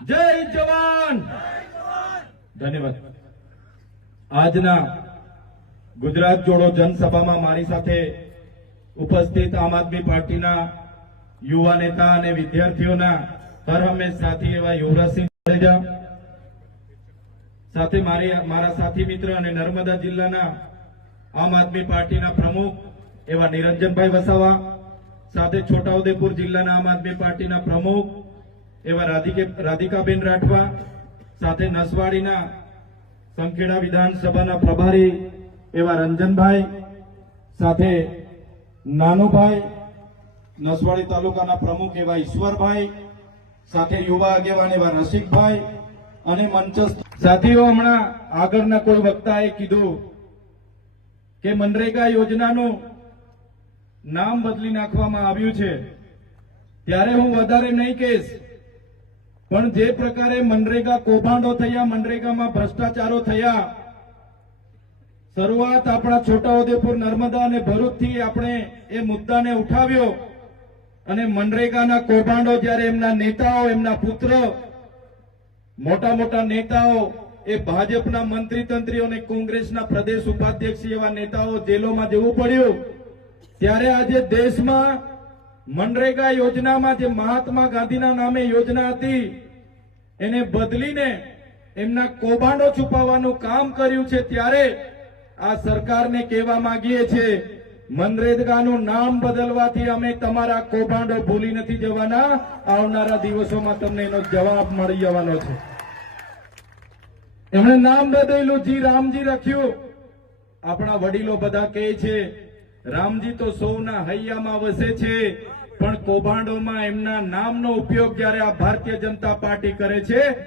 જય જવાન! ધન્યવાદ. આજના ગુજરાત જોડો જનસભામાં મારી સાથે ઉપસ્થિત આમ આદમી પાર્ટીના યુવા નેતા અને વિદ્યાર્થીઓના હર હંમેશ સાથી એવા યુવરાજસિંહ જાડેજા, સાથે મારી મારા સાથી મિત્ર અને નર્મદા જિલ્લાના આમ આદમી પાર્ટીના પ્રમુખ એવા નિરંજનભાઈ વસાવા, સાથે છોટાઉદેપુર જિલ્લાના આમ આદમી પાર્ટીના પ્રમુખ એવા રાધિકે રાધિકાબેન રાઠવા સાથે નસવાડીના સંખેડા વિધાનસભાના પ્રભારી એવા રંજનભાઈ સાથે નાનુભાઈ, નસવાડી તાલુકાના પ્રમુખ એવા ઈશ્વરભાઈ, સાથે યુવા આગેવાન એવા રસિકભાઈ અને મંચસ્થ સાથીઓ, હમણાં આગળના કોઈ વક્તાએ કીધું કે મનરેગા યોજનાનું નામ બદલી નાખવામાં આવ્યું છે. ત્યારે હું વધારે નહીં કહીશ. પણ જે પ્રકારે મનરેગા કૌભાંડો થયા, મનરેગામાં ભ્રષ્ટાચારો થયા, શરૂઆત આપણા છોટાઉદેપુર, નર્મદા અને ભરૂચથી આપણે એ મુદ્દાને ઉઠાવ્યો અને મનરેગાના કૌભાંડો જ્યારે એમના નેતાઓ, એમના પુત્ર, મોટા મોટા નેતાઓ, એ ભાજપના મંત્રી તંત્રીઓ અને કોંગ્રેસના પ્રદેશ ઉપાધ્યક્ષ એવા નેતાઓ જેલોમાં જવું પડ્યું, ત્યારે આજે દેશમાં મનરેગા યોજનામાં જે મહાત્મા ગાંધીના નામે યોજના હતી એને બદલીને એમના કૌભાંડો છુપાવવાનું કામ કર્યું છે ત્યારે આ સરકારને કહેવા માંગીએ છીએ મનરેગાનું નામ બદલવાથી અમે તમારા કૌભાંડો ભૂલી નથી જવાના. આવનારા દિવસોમાં તમને એનો જવાબ મળી જવાનો છે. એમણે નામ બદલ્યું, જી રામજી રાખ્યું. આપણા વડીલો બધા કહે છે રામજી તો સૌના હૈયામાં વસે છે, પણ કૌભાંડોમાં એમના નામનો ઉપયોગ જ્યારે આ ભારતીય જનતા પાર્ટી કરે છે